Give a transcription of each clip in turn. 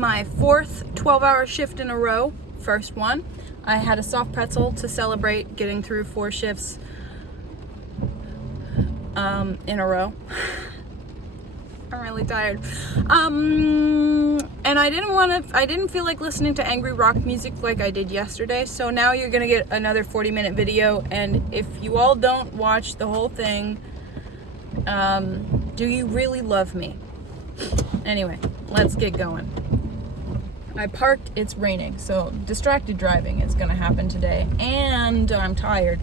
my fourth 12-hour shift in a row. First one. I had a soft pretzel to celebrate getting through 4 shifts in a row. I'm really tired. And I didn't feel like listening to angry rock music like I did yesterday. So now you're gonna get another 40-minute video. And if you all don't watch the whole thing, do you really love me? Anyway, let's get going. I parked, it's raining, so distracted driving is gonna happen today, and I'm tired.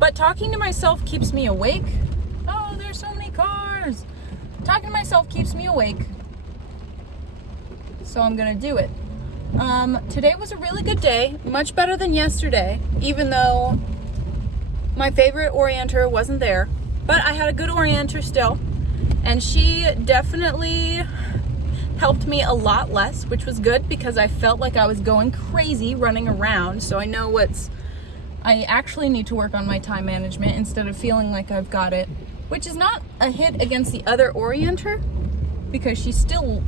But talking to myself keeps me awake. Oh, there's so many cars. Talking to myself keeps me awake, so I'm gonna do it. Today was a really good day, much better than yesterday, even though my favorite orienter wasn't there. But I had a good orienter still, and she definitely helped me a lot less, which was good because I felt like I was going crazy running around. So I know I actually need to work on my time management instead of feeling like I've got it, which is not a hit against the other orienter because she's still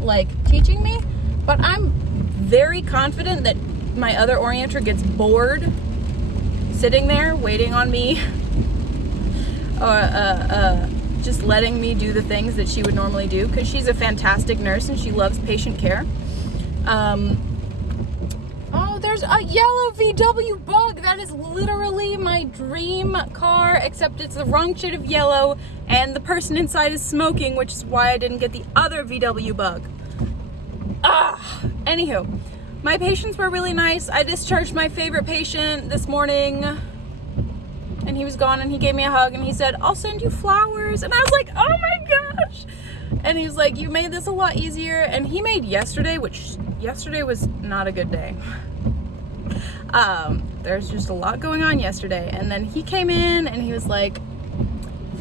like teaching me, but I'm very confident that my other orienter gets bored sitting there waiting on me, just letting me do the things that she would normally do, because she's a fantastic nurse and she loves patient care. Oh, there's a yellow VW Bug. That is literally my dream car, except it's the wrong shade of yellow and the person inside is smoking, which is why I didn't get the other VW Bug. Anywho, my patients were really nice. I discharged my favorite patient this morning, and he was gone, and he gave me a hug, and he said, I'll send you flowers. And I was like, oh my gosh. And he was like, you made this a lot easier. And he made yesterday, which yesterday was not a good day. There's just a lot going on yesterday. And then he came in and he was like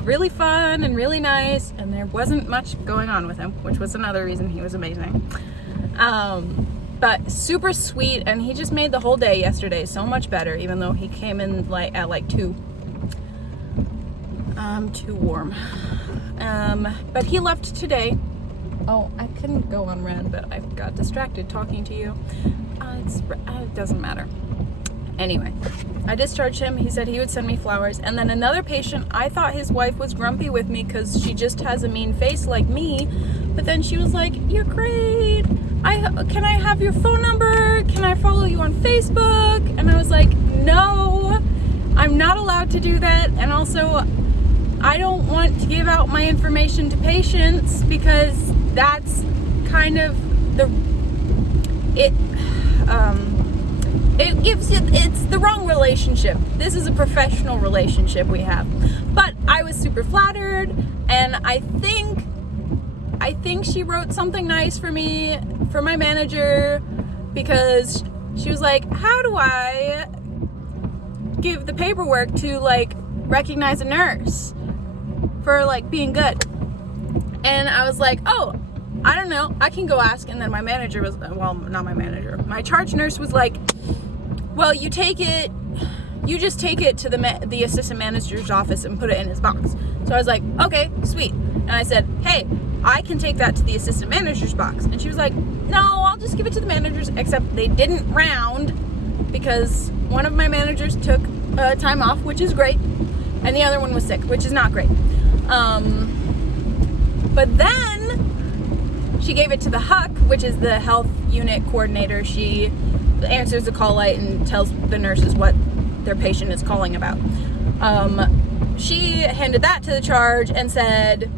really fun and really nice, and there wasn't much going on with him, which was another reason he was amazing. But super sweet, and he just made the whole day yesterday so much better, even though he came in at 2. Too warm. But he left today. Oh, I couldn't go on red, but I got distracted talking to you. It doesn't matter. Anyway, I discharged him. He said he would send me flowers. And then another patient, I thought his wife was grumpy with me because she just has a mean face like me. But then she was like, you're great. Can I have your phone number? Can I follow you on Facebook? And I was like, no, I'm not allowed to do that. And also, I don't want to give out my information to patients because that's kind of it's the wrong relationship. This is a professional relationship we have. But I was super flattered, and I think she wrote something nice for me, for my manager, because she was like, how do I give the paperwork to recognize a nurse for being good? And I was like, oh, I don't know, I can go ask. And then my manager was, well, not my manager, my charge nurse was like, well, you just take it to the assistant manager's office and put it in his box. So I was like, okay, sweet. And I said, hey, I can take that to the assistant manager's box. And she was like, no, I'll just give it to the managers, except they didn't round because one of my managers took time off, which is great, and the other one was sick, which is not great. But then she gave it to the HUC, which is the health unit coordinator. She answers the call light and tells the nurses what their patient is calling about. She handed that to the charge and said,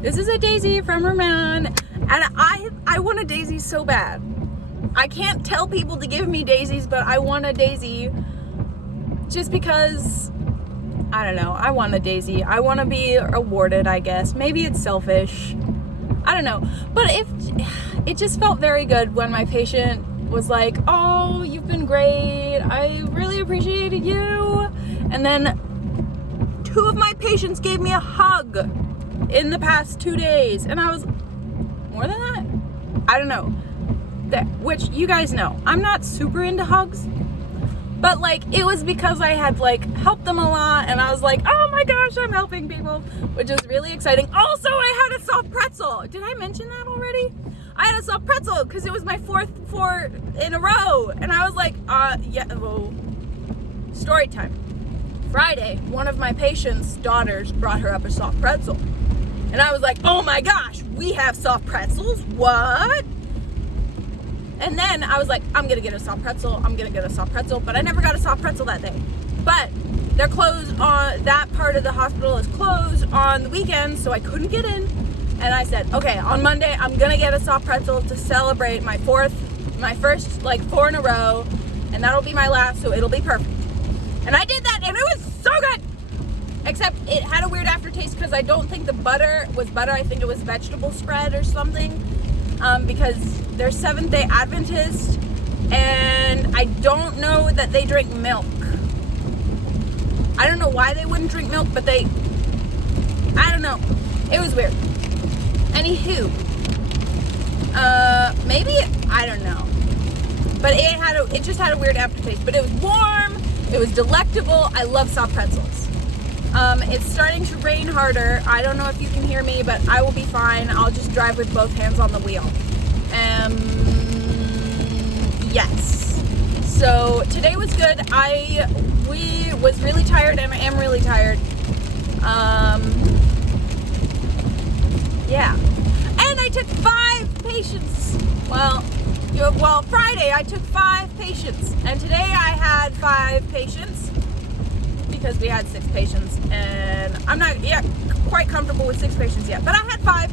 this is a daisy from her man. And I want a daisy so bad. I can't tell people to give me daisies, but I want a daisy just because, I don't know, I want a daisy. I want to be awarded, I guess. Maybe it's selfish. I don't know. But it just felt very good when my patient was like, oh, you've been great. I really appreciated you. And then 2 of my patients gave me a hug in the past 2 days. And I was, more than that? I don't know. Which you guys know, I'm not super into hugs. But it was because I had helped them a lot, and I was like, oh my gosh, I'm helping people, which is really exciting. Also, I had a soft pretzel. Did I mention that already? I had a soft pretzel because it was my fourth in a row. And I was like, yeah, well, story time. Friday, one of my patient's daughters brought her up a soft pretzel. And I was like, oh my gosh, we have soft pretzels? What? And then I was like, I'm gonna get a soft pretzel. But I never got a soft pretzel that day. But they're closed on, that part of the hospital is closed on the weekend, so I couldn't get in. And I said, okay, on Monday, I'm gonna get a soft pretzel to celebrate my first like 4 in a row, and that'll be my last, so it'll be perfect. And I did that, and it was so good! Except it had a weird aftertaste because I don't think the butter was butter. I think it was vegetable spread or something, because they're Seventh-day Adventist, and I don't know that they drink milk. I don't know why they wouldn't drink milk, but I don't know. It was weird. Anywho, maybe, I don't know. But it just had a weird aftertaste. But it was warm, it was delectable. I love soft pretzels. It's starting to rain harder. I don't know if you can hear me, but I will be fine. I'll just drive with both hands on the wheel. Yes. So today was good. We was really tired, and I am really tired. Yeah. And I took 5 patients. Well, Friday I took 5 patients, and today I had 5 patients because we had 6 patients, and I'm not yet quite comfortable with 6 patients yet, but I had 5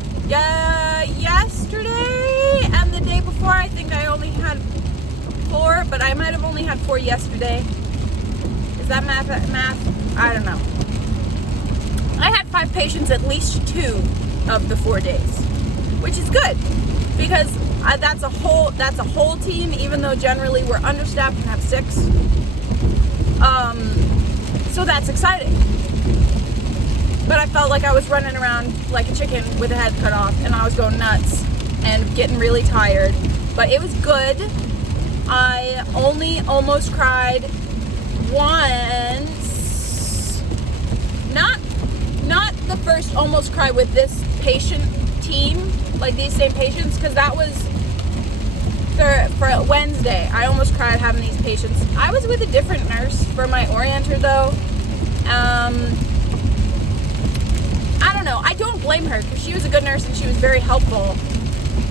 yesterday, and the day before I think I only had 4, but I might have only had 4 yesterday. Is that math? I don't know. I had 5 patients at least 2 of the 4 days, which is good because that's a whole team, even though generally we're understaffed and have 6. So that's exciting. But I felt like I was running around like a chicken with a head cut off, and I was going nuts and getting really tired. But it was good. I only almost cried once. Not the first almost cry with this patient team, like these same patients, because that was for Wednesday. I almost cried having these patients. I was with a different nurse for my orienter though. I don't know. I don't blame her because she was a good nurse and she was very helpful.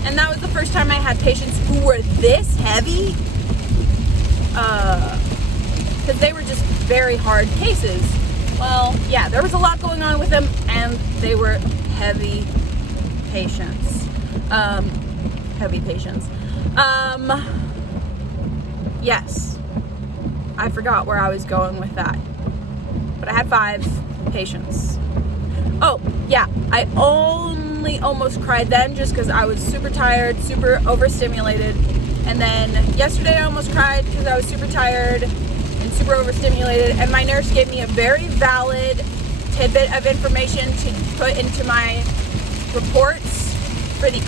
And that was the first time I had patients who were this heavy. Because they were just very hard cases. Well, yeah, there was a lot going on with them, and they were heavy patients. Yes. I forgot where I was going with that. But I had 5 patients. Oh, yeah, I only almost cried then just because I was super tired, super overstimulated. And then yesterday I almost cried because I was super tired and super overstimulated. And my nurse gave me a very valid tidbit of information to put into my reports.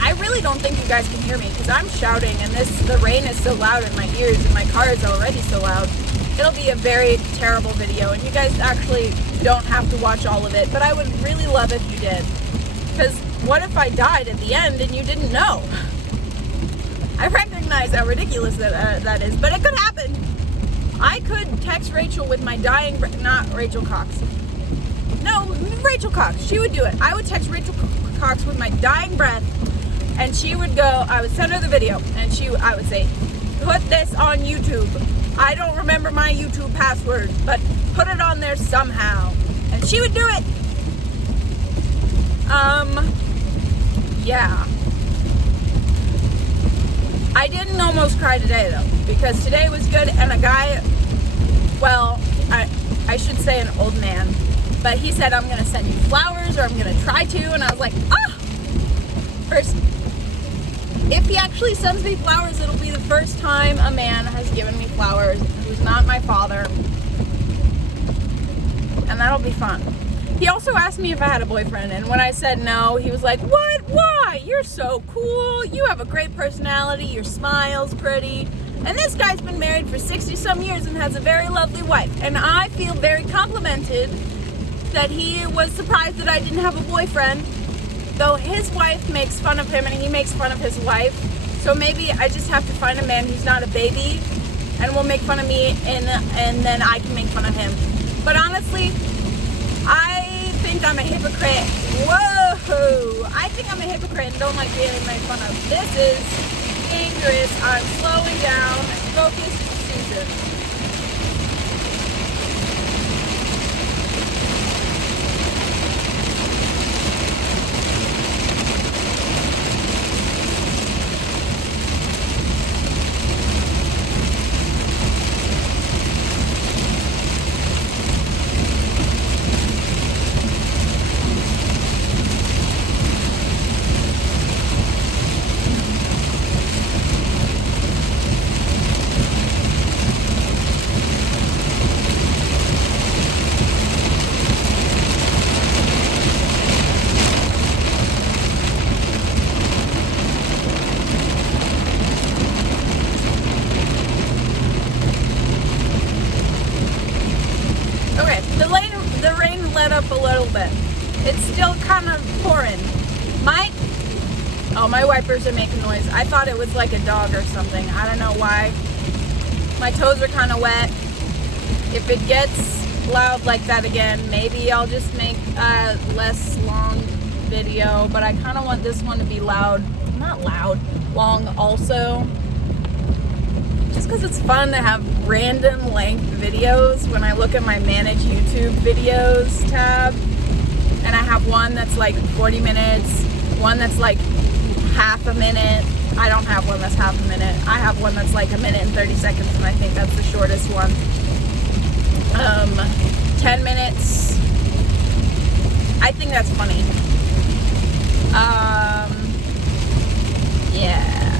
I really don't think you guys can hear me because I'm shouting and the rain is so loud in my ears and my car is already so loud. It'll be a very terrible video, and you guys actually don't have to watch all of it, but I would really love if you did. Because what if I died at the end and you didn't know? I recognize how ridiculous that is, but it could happen. I could text Rachel with my dying breath. Not Rachel Cox. No, Rachel Cox. She would do it. I would text Rachel Cox with my dying breath, and she would go, I would send her the video, and I would say, put this on YouTube. I don't remember my YouTube password, but put it on there somehow. And she would do it. Yeah. I didn't almost cry today though, because today was good, and a guy, well, I should say an old man, but he said, I'm gonna send you flowers, or I'm gonna try to, and I was like, first, if he actually sends me flowers, it'll be the first time a man has given me flowers who's not my father. And that'll be fun. He also asked me if I had a boyfriend, and when I said no, he was like, what? Why? You're so cool. You have a great personality. Your smile's pretty. And this guy's been married for 60-some years and has a very lovely wife. And I feel very complimented that he was surprised that I didn't have a boyfriend. though his wife makes fun of him and he makes fun of his wife. So maybe I just have to find a man who's not a baby and will make fun of me, and then I can make fun of him. But honestly, I think I'm a hypocrite. Whoa! I think I'm a hypocrite and don't like being made fun of. This is dangerous. I'm slowing down. Focus, Susan. Up a little bit. It's still kind of pouring. My wipers are making noise. I thought it was like a dog or something. I don't know why. My toes are kind of wet. If it gets loud like that again, maybe I'll just make a less long video, but I kind of want this one to be loud. Not loud, long also. Just because it's fun to have random length videos. When I look at my manage YouTube videos tab, and I have one that's like 40 minutes, one that's like half a minute. I don't have one that's half a minute. I have one that's like a minute and 30 seconds, and I think that's the shortest one. 10 minutes. I think that's funny. Yeah.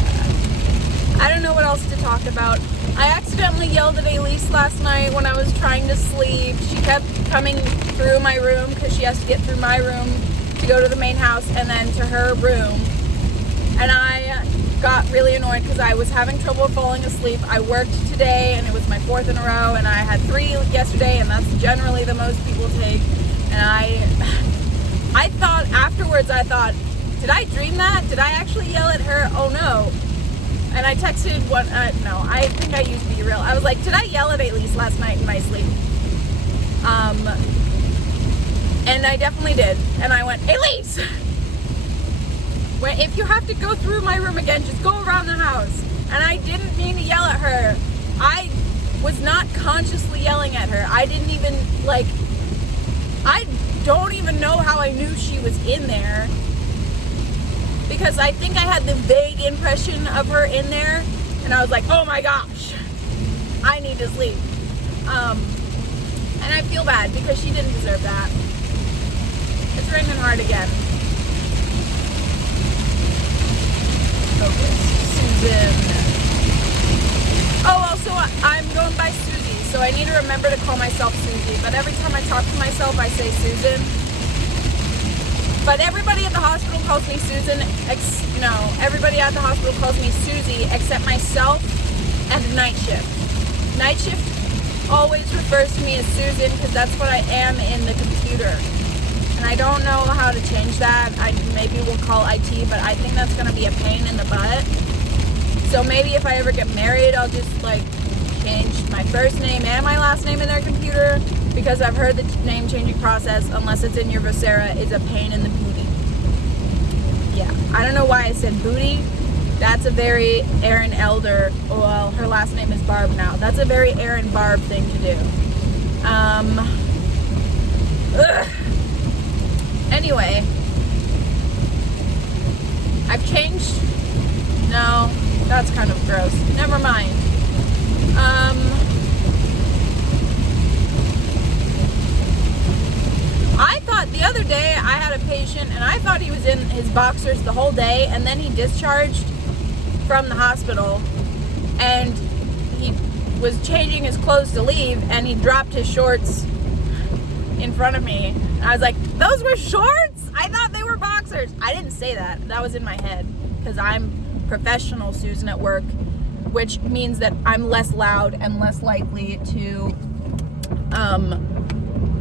I don't know what else to talk about. I accidentally yelled at Elise last night when I was trying to sleep. She kept coming through my room because she has to get through my room to go to the main house and then to her room. And I got really annoyed because I was having trouble falling asleep. I worked today and it was my 4th in a row, and I had 3 yesterday, and that's generally the most people take. And I thought afterwards, did I dream that? Did I actually yell at her? Oh no. And I texted no, I think I used Be Real. I was like, did I yell at Elise last night in my sleep? And I definitely did. And I went, Elise! If you have to go through my room again, just go around the house. And I didn't mean to yell at her. I was not consciously yelling at her. I didn't even, I don't even know how I knew she was in there. Because I think I had the vague impression of her in there, and I was like, oh my gosh, I need to sleep. And I feel bad because she didn't deserve that. It's raining hard again. Focus. Susan. Oh, also, I'm going by Susie, so I need to remember to call myself Susie, but every time I talk to myself, I say Susan. But everybody at the hospital calls me Susan. Everybody at the hospital calls me Susie except myself and night shift. Night shift always refers to me as Susan because that's what I am in the computer. And I don't know how to change that. Maybe we'll call IT, but I think that's going to be a pain in the butt. So maybe if I ever get married, I'll just change my first name and my last name in their computer, because I've heard the name changing process, unless it's in your Vocera, is a pain in the booty. Yeah, I don't know why I said booty. That's a very Erin Elder, well, her last name is Barb now. That's a very Erin Barb thing to do. Anyway, I've changed. No, that's kind of gross. Never mind. I thought the other day I had a patient and I thought he was in his boxers the whole day, and then he discharged from the hospital and he was changing his clothes to leave and he dropped his shorts in front of me. And I was like, those were shorts? I thought they were boxers. I didn't say that. That was in my head because I'm professional Susan at work, which means that I'm less loud and less likely to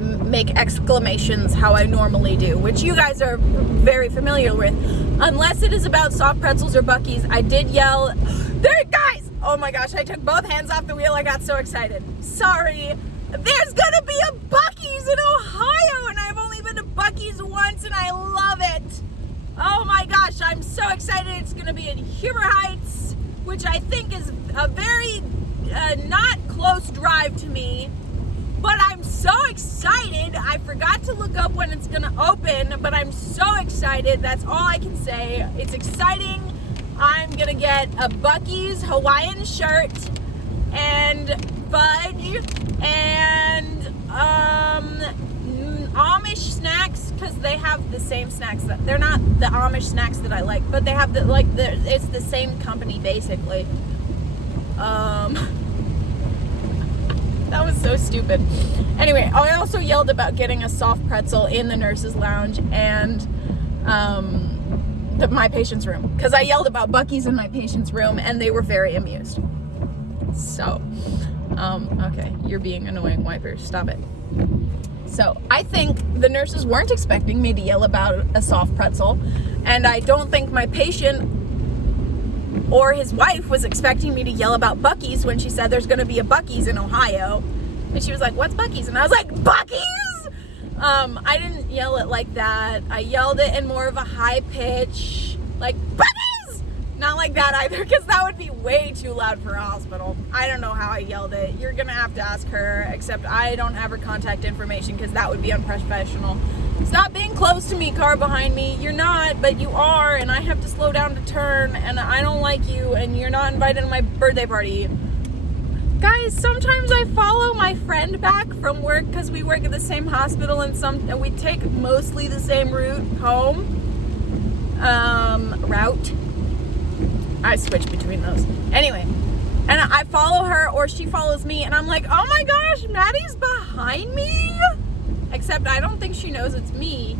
make exclamations how I normally do, which you guys are very familiar with. Unless it is about soft pretzels or Buc-ee's, I did yell, there, guys! Oh my gosh, I took both hands off the wheel. I got so excited. Sorry. There's gonna be a Buc-ee's in Ohio, and I've only been to Buc-ee's once, and I love it. Oh my gosh, I'm so excited. It's gonna be in Huber Heights, which I think is a very not close drive to me, but I'm so excited. I forgot to look up when it's gonna open, but I'm so excited. That's all I can say. It's exciting. I'm gonna get a Buc-ee's Hawaiian shirt and fudge and Amish snacks, because they have the same snacks that they're not the Amish snacks that I like, but they have it's the same company basically. That was so stupid. Anyway, I also yelled about getting a soft pretzel in the nurse's lounge and my patient's room, because I yelled about Buc-ee's in my patient's room and they were very amused. So, okay, you're being annoying, wiper. Stop it. So, I think the nurses weren't expecting me to yell about a soft pretzel, and I don't think my patient or his wife was expecting me to yell about Buc-ee's when she said there's going to be a Buc-ee's in Ohio. And she was like, what's Buc-ee's? And I was like, Buc-ee's? I didn't yell it like that. I yelled it in more of a high pitch, like, Buc-ee's! Not like that either, because that would be way too loud for a hospital. I don't know how I yelled it. You're going to have to ask her, except I don't have her contact information, because that would be unprofessional. Stop being close to me, car behind me. You're not, but you are, and I have to slow down to turn, and I don't like you, and you're not invited to my birthday party. Guys, sometimes I follow my friend back from work, because we work at the same hospital, and we take mostly the same route home. Route. I switch between those. Anyway, and I follow her, or she follows me, and I'm like, oh my gosh, Maddie's behind me? Except I don't think she knows it's me.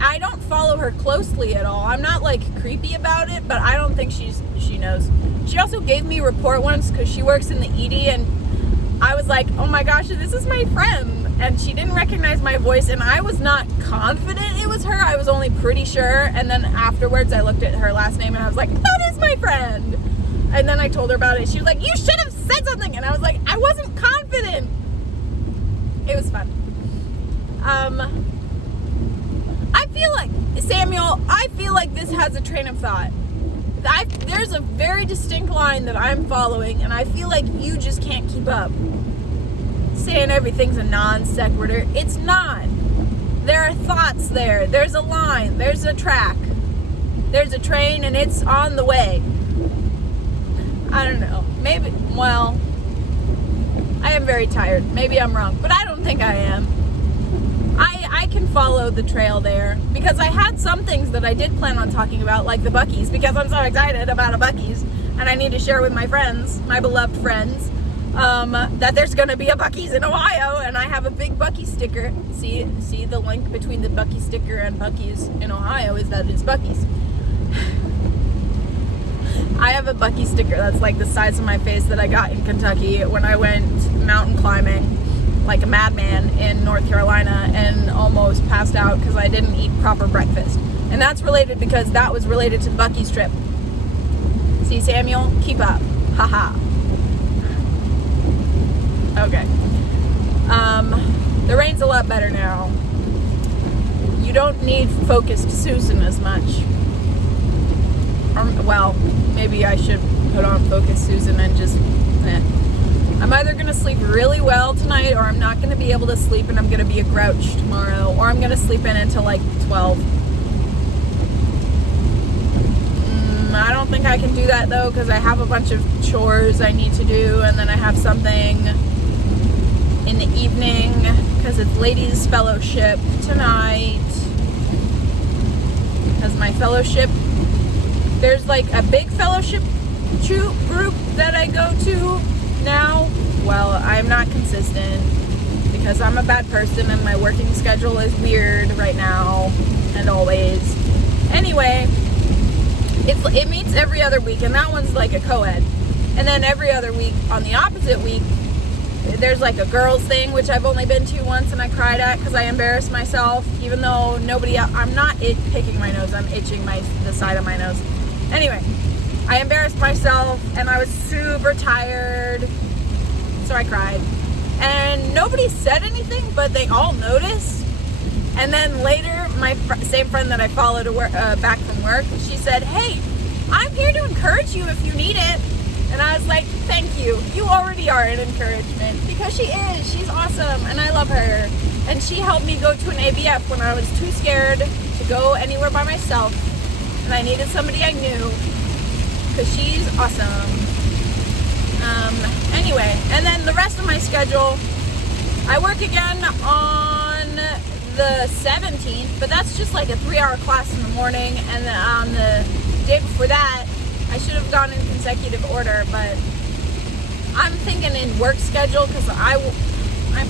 I don't follow her closely at all. I'm not like creepy about it, but I don't think she knows. She also gave me a report once because she works in the ED, and I was like, oh my gosh, this is my friend. And she didn't recognize my voice, and I was not confident it was her. I was only pretty sure. And then afterwards I looked at her last name and I was like, that is my friend. And then I told her about it. She was like, you should have said something. And I was like, I wasn't confident. It was fun. I feel like, Samuel, I feel like this has a train of thought. There's a very distinct line that I'm following, and I feel like you just can't keep up. Saying everything's a non sequitur. It's not. There are thoughts there. There's a line. There's a track. There's a train, and it's on the way. I don't know. Maybe, well, I am very tired. Maybe I'm wrong, but I don't think I am. I can follow the trail there, because I had some things that I did plan on talking about, like the Buc-ee's, because I'm so excited about a Buc-ee's, and I need to share with my friends, my beloved friends, that there's going to be a Buc-ee's in Ohio, and I have a big Buc-ee's sticker. See the link between the Buc-ee's sticker and Buc-ee's in Ohio is that it's Buc-ee's. I have a Buc-ee's sticker that's like the size of my face that I got in Kentucky when I went mountain climbing like a madman in North Carolina and almost passed out because I didn't eat proper breakfast. And that's related because that was related to Buc-ee's trip. See, Samuel? Keep up. Haha. Okay. The rain's a lot better now. You don't need focused Susan as much. Well, maybe I should put on focused Susan and just I'm either going to sleep really well tonight, or I'm not going to be able to sleep and I'm going to be a grouch tomorrow, or I'm going to sleep in until like 12. I don't think I can do that though, because I have a bunch of chores I need to do, and then I have something in the evening because it's ladies' fellowship tonight. Because my fellowship, there's like a big fellowship group that I go to now. Well, I'm not consistent because I'm a bad person and my working schedule is weird right now and always. Anyway, it meets every other week, and that one's like a co-ed. And then every other week on the opposite week, there's like a girls thing, which I've only been to once and I cried at because I embarrassed myself, even though I'm not picking my nose, I'm itching the side of my nose. Anyway, I embarrassed myself and I was super tired, so I cried. And nobody said anything, but they all noticed. And then later, my same friend that I followed back from work, she said, "Hey, I'm here to encourage you if you need it." And I was like, "Thank you. You already are an encouragement." Because she is. She's awesome and I love her. And she helped me go to an ABF when I was too scared to go anywhere by myself. And I needed somebody I knew. Because she's awesome. Anyway, and then the rest of my schedule, I work again on the 17th, but that's just like a 3-hour class in the morning. And then on the day before that, I should have gone in consecutive order, but I'm thinking in work schedule because I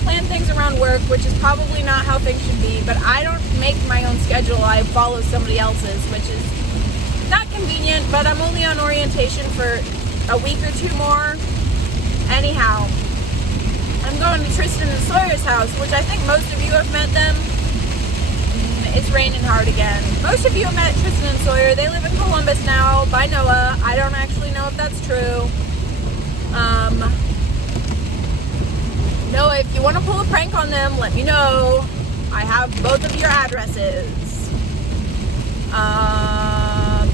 plan things around work, which is probably not how things should be, but I don't make my own schedule. I follow somebody else's, which is not convenient, but I'm only on orientation for a week or two more. Anyhow, I'm going to Tristan and Sawyer's house, which I think most of you have met them. It's raining hard again. Most of you have met Tristan and Sawyer. They live in Columbus now by Noah. I don't actually know if that's true. Noah, if you want to pull a prank on them, let me know. I have both of your addresses.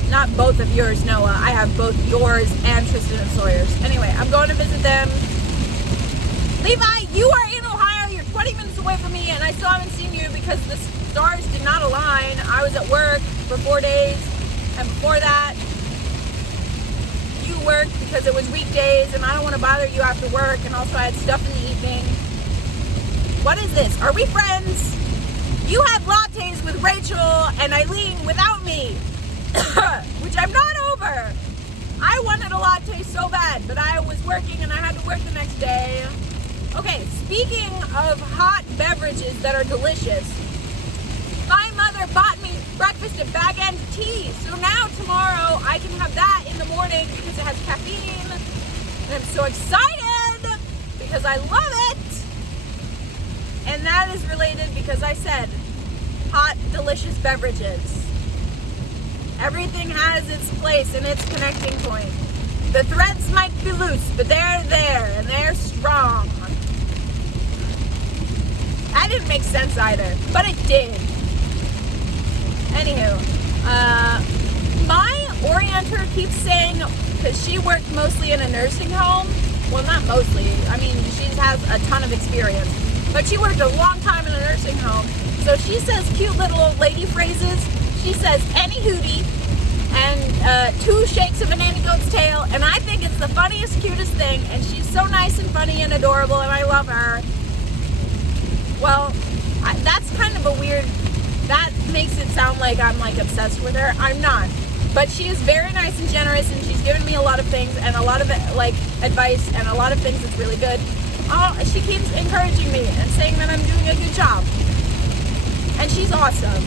Not both of yours, Noah. I have both yours and Tristan and Sawyer's. Anyway, I'm going to visit them. Levi, you are in Ohio. You're 20 minutes away from me, and I still haven't seen you because the stars did not align. I was at work for 4 days, and before that, you worked because it was weekdays, and I don't want to bother you after work, and also I had stuff in the evening. What is this? Are we friends? You had lattes with Rachel and Eileen without me, which I'm not over. I wanted a latte so bad, but I was working and I had to work the next day. Okay, speaking of hot beverages that are delicious, my mother bought me breakfast at Bag End Tea. So now tomorrow I can have that in the morning because it has caffeine. And I'm so excited because I love it. And that is related because I said hot, delicious beverages. Everything has its place and its connecting point. The threads might be loose, but they're there and they're strong. That didn't make sense either, but it did. Anywho, my orienter keeps saying, because she worked mostly in a nursing home, well, not mostly, I mean, she has a ton of experience, but she worked a long time in a nursing home, so she says cute little old lady phrases. She says any hootie and 2 shakes of a nanny goat's tail, and I think it's the funniest, cutest thing, and she's so nice and funny and adorable, and I love her. Well, that's kind of a weird, that makes it sound like I'm like obsessed with her. I'm not, but she is very nice and generous, and she's given me a lot of things and a lot of like advice and a lot of things that's really good. She keeps encouraging me and saying that I'm doing a good job, and she's awesome.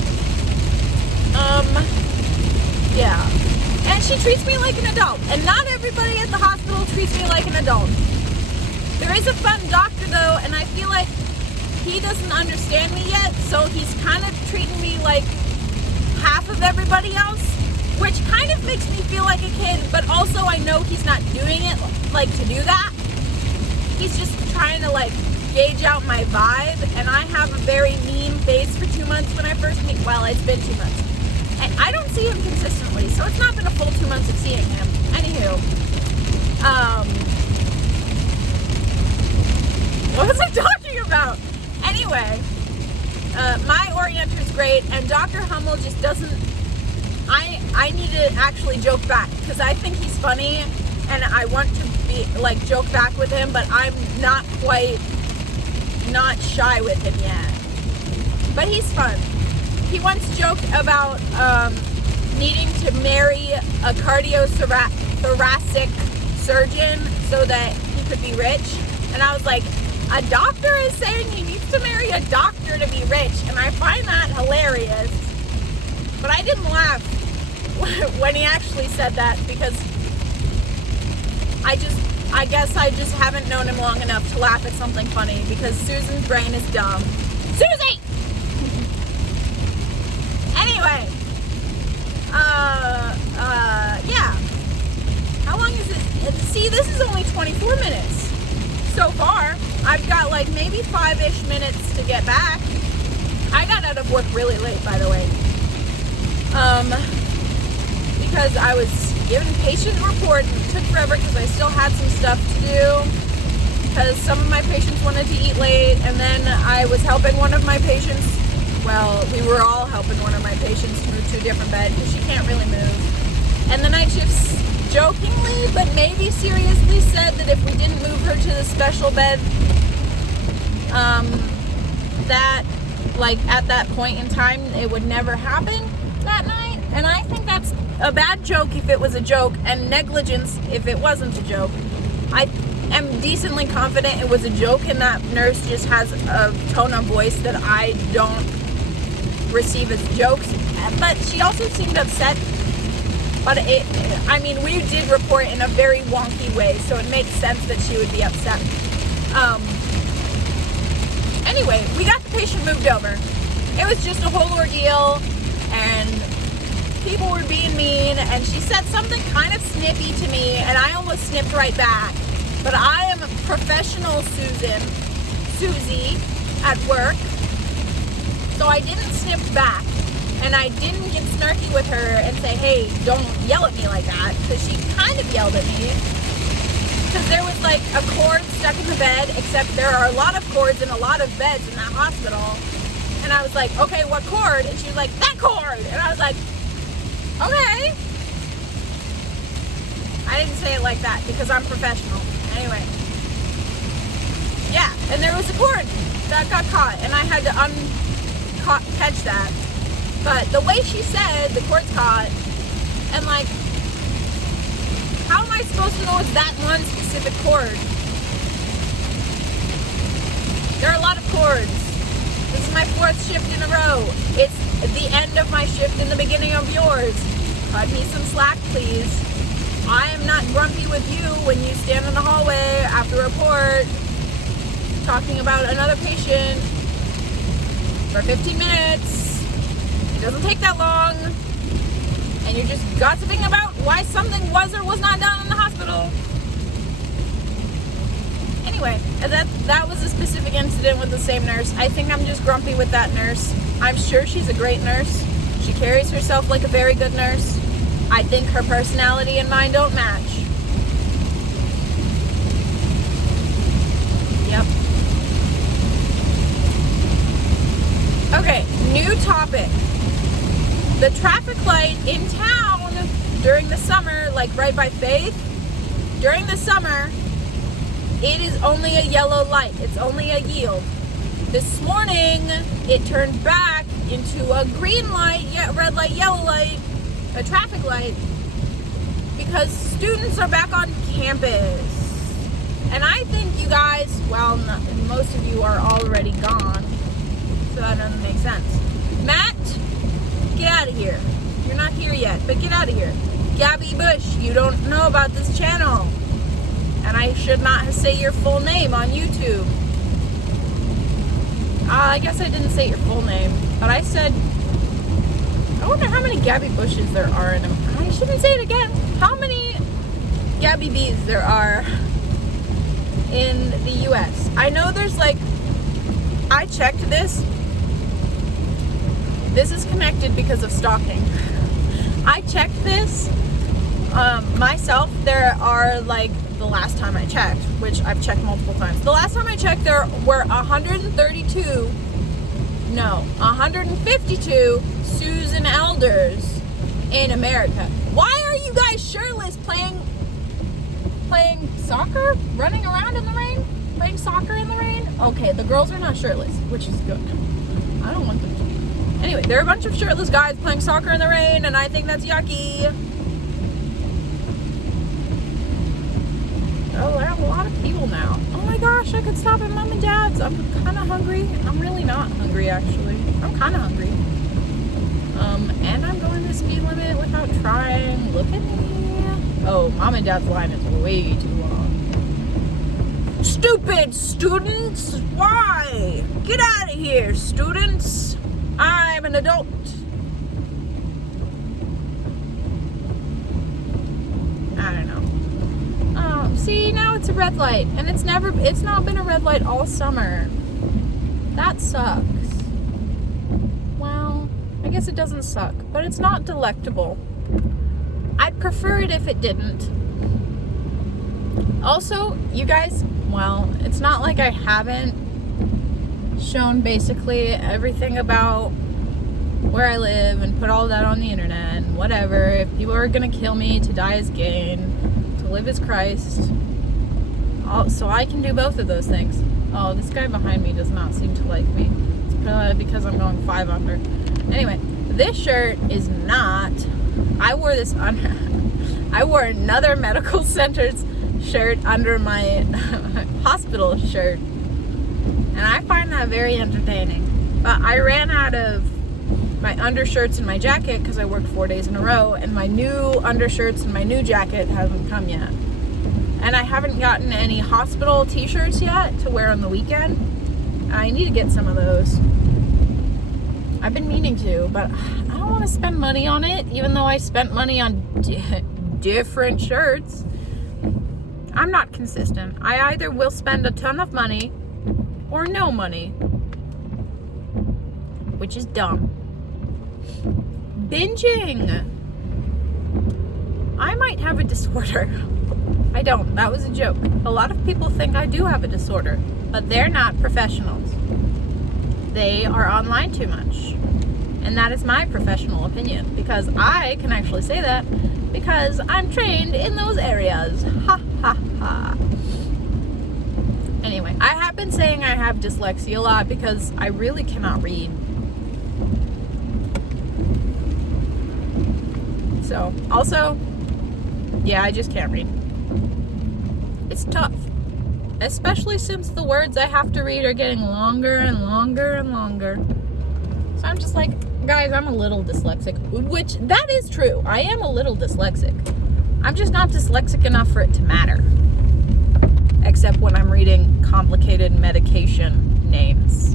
Yeah, and she treats me like an adult, and not everybody at the hospital treats me like an adult. There is a fun doctor though, and I feel like he doesn't understand me yet, so he's kind of treating me like half of everybody else, which kind of makes me feel like a kid, but also I know he's not doing it like to do that. He's just trying to like gauge out my vibe, and I have a very mean face for 2 months when I first meet. Well, it's been 2 months. And I don't see him consistently, so it's not been a full 2 months of seeing him. Anywho, what was I talking about? Anyway, my orienter's great, and Dr. Hummel just doesn't, I need to actually joke back, because I think he's funny, and I want to be, like, joke back with him, but I'm not shy with him yet. But he's fun. He once joked about needing to marry a cardiothoracic surgeon so that he could be rich. And I was like, a doctor is saying he needs to marry a doctor to be rich. And I find that hilarious. But I didn't laugh when he actually said that, because I guess I just haven't known him long enough to laugh at something funny because Susan's brain is dumb. Susie! Anyway. Yeah. How long is it? See, this is only 24 minutes so far. I've got like maybe 5-ish minutes to get back. I got out of work really late, by the way. Because I was giving patient report and it took forever because I still had some stuff to do. Because some of my patients wanted to eat late, and then I was helping one of my patients. Well, we were all helping one of my patients move to a different bed because she can't really move. And the night shifts jokingly, but maybe seriously said that if we didn't move her to the special bed, that, like, at that point in time, it would never happen that night. And I think that's a bad joke if it was a joke, and negligence if it wasn't a joke. I am decently confident it was a joke, and that nurse just has a tone of voice that I don't receive as jokes. But she also seemed upset. But I mean, we did report in a very wonky way, so it makes sense that she would be upset. Anyway, we got the patient moved over. It was just a whole ordeal, and people were being mean, and she said something kind of snippy to me, and I almost snipped right back. But I am a professional Susie at work, so I didn't snip back, and I didn't get snarky with her and say, hey, don't yell at me like that, because she kind of yelled at me. Because there was like a cord stuck in the bed, except there are a lot of cords and a lot of beds in that hospital. And I was like, okay, what cord? And she was like, that cord! And I was like, okay. I didn't say it like that because I'm professional. Anyway. Yeah, and there was a cord that got caught, and I had to catch that. But the way she said the cord's caught, and like, how am I supposed to know it's that one specific cord? There are a lot of cords. This is my 4th shift in a row. It's the end of my shift and the beginning of yours. Cut me some slack, please. I am not grumpy with you when you stand in the hallway after a report talking about another patient for 15 minutes. It doesn't take that long. And you're just gossiping about why something was or was not done in the hospital. Anyway, that was a specific incident with the same nurse. I think I'm just grumpy with that nurse. I'm sure she's a great nurse. She carries herself like a very good nurse. I think her personality and mine don't match. Yep. Okay, new topic. The traffic light in town during the summer, like right by Faith, during the summer, it is only a yellow light. It's only a yield. This morning, it turned back into a green light, red light, yellow light, a traffic light, because students are back on campus. And I think you guys, well, most of you are already gone, so that doesn't make sense. Matt, get out of here. You're not here yet, but get out of here. Gabby Bush, you don't know about this channel. And I should not say your full name on YouTube. I guess I didn't say your full name, but I said, I wonder how many Gabby Bushes there are in them. I shouldn't say it again. How many Gabby B's there are in the US? I know there's like, I checked this. This is connected because of stalking. I checked this myself. There are like, the last time I checked, which I've checked multiple times. The last time I checked, there were 152 Susan Elders in America. Why are you guys shirtless playing soccer? Running around in the rain? Playing soccer in the rain? Okay, the girls are not shirtless, which is good. I don't want them to be. Anyway, there are a bunch of shirtless guys playing soccer in the rain, and I think that's yucky. Oh, I have a lot of people now. Oh my gosh, I could stop at Mom and Dad's. I'm kind of hungry. I'm really not hungry, actually. I'm kind of hungry. And I'm going the speed limit without trying. Look at me. Oh, Mom and Dad's line is way too long. Stupid students! Why? Get out of here, students! I'm an adult. I don't know. Oh, see, now it's a red light, and it's not been a red light all summer. That sucks. Well, I guess it doesn't suck, but it's not delectable. I'd prefer it if it didn't. Also, you guys, well, it's not like I haven't shown basically everything about where I live and put all that on the internet and whatever. If people are gonna kill me, to die is gain, to live is Christ. So I can do both of those things. Oh, this guy behind me does not seem to like me. It's probably because I'm going 5 under. Anyway, this shirt is not. I wore this under. I wore another medical center's shirt under my hospital shirt, and I find that very entertaining. But I ran out of my undershirts and my jacket because I worked 4 days in a row, and my new undershirts and my new jacket haven't come yet. And I haven't gotten any hospital t-shirts yet to wear on the weekend. I need to get some of those. I've been meaning to, but I don't want to spend money on it, even though I spent money on different shirts. I'm not consistent. I either will spend a ton of money or no money, which is dumb. Binging. I might have a disorder. I don't. That was a joke. A lot of people think I do have a disorder, but they're not professionals. They are online too much. And that is my professional opinion, because I can actually say that because I'm trained in those areas. Ha ha ha. Anyway, I have been saying I have dyslexia a lot because I really cannot read. So, also, yeah, I just can't read. It's tough. Especially since the words I have to read are getting longer and longer and longer. So I'm just like, guys, I'm a little dyslexic. Which, that is true. I am a little dyslexic. I'm just not dyslexic enough for it to matter. Except when I'm reading complicated medication names.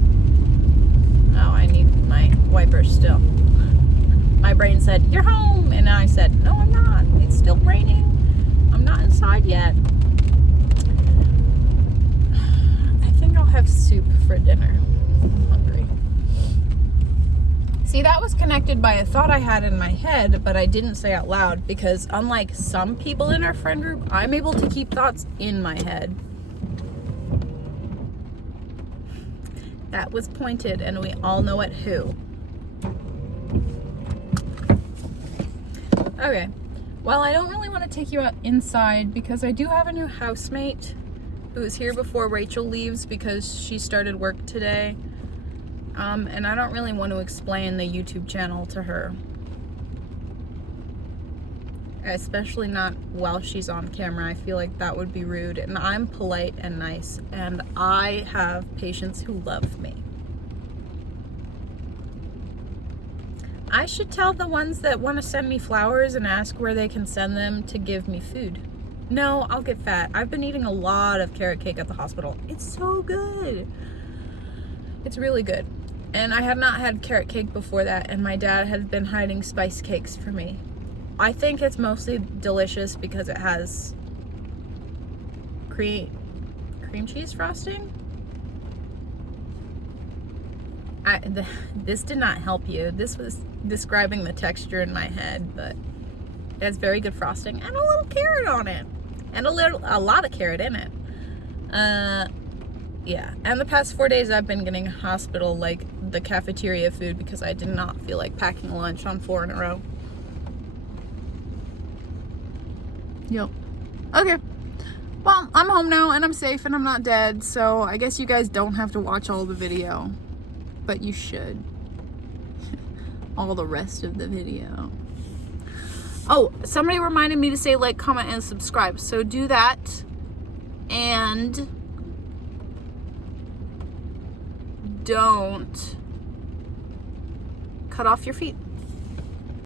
Oh, I need my wipers still. My brain said, you're home. And I said, no, I'm not. It's still raining. I'm not inside yet. I think I'll have soup for dinner. I'm hungry. See, that was connected by a thought I had in my head, but I didn't say out loud, because unlike some people in our friend group, I'm able to keep thoughts in my head. That was pointed, and we all know at who. Okay. Well, I don't really want to take you out inside because I do have a new housemate who was here before Rachel leaves because she started work today. And I don't really want to explain the YouTube channel to her. Especially not while she's on camera. I feel like that would be rude. And I'm polite and nice. And I have patients who love me. I should tell the ones that want to send me flowers and ask where they can send them to give me food. No, I'll get fat. I've been eating a lot of carrot cake at the hospital. It's so good. It's really good. And I had not had carrot cake before that, and my dad had been hiding spice cakes for me. I think it's mostly delicious because it has cream cheese frosting. This did not help you. This was describing the texture in my head, but it has very good frosting and a little carrot on it, and a lot of carrot in it. Yeah, and the past 4 days I've been getting hospital, like, the cafeteria food because I did not feel like packing lunch on 4 in a row. Yep. Okay. Well, I'm home now and I'm safe and I'm not dead, so I guess you guys don't have to watch all the video. But you should. All the rest of the video. Oh, somebody reminded me to say like, comment, and subscribe. So do that. And don't cut off your feet.